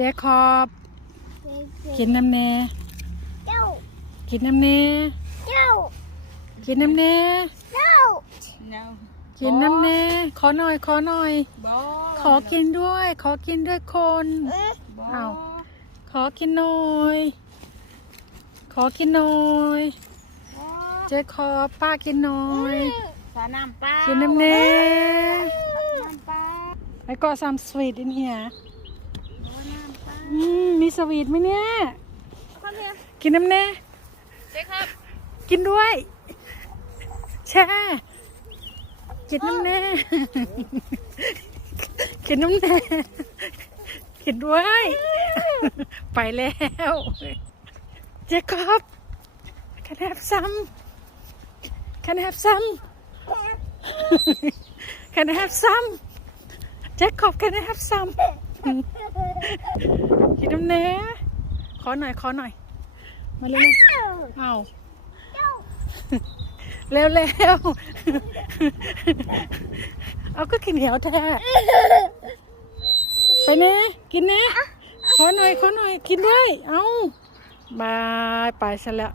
เจคอบกินน้ำแน่เจ้ากินน้ำแน่เจ้ากินน้ำแน่เจ้า No. กินน้ำแน่ขอหน่อยขอหน่อย Bó. ขอกินด้วย ขอกินด้วยคน Bó. Nào. ขอกินหน่อย ขอกินหน่อย Bó. เจคอบป้ากินหน่อย Xả nam pa. กินน้ำแน่ Nam pa. ไอ้ก็ซัมสวีท อินเฮีย Bó nam pa. อืมมีสวีทไหมเนี่ย Come here. กินน้ำแน่ Jacob. กินด้วยแช่กินน้ำแน่กินน้ำแน่กินด้วย ไปแล้วเจคอบ can I have some can I have some can I have some เจคอบ can I have some กินน้ำแน่ขอหน่อยขอหน่อย มาเร็วๆเอาเร็วเร็วๆเอาก็กินเหนียวแท้ไปเนะกินเนะขอหน่อยขอหน่อยกินด้วย เอาบายไปซะแล้ว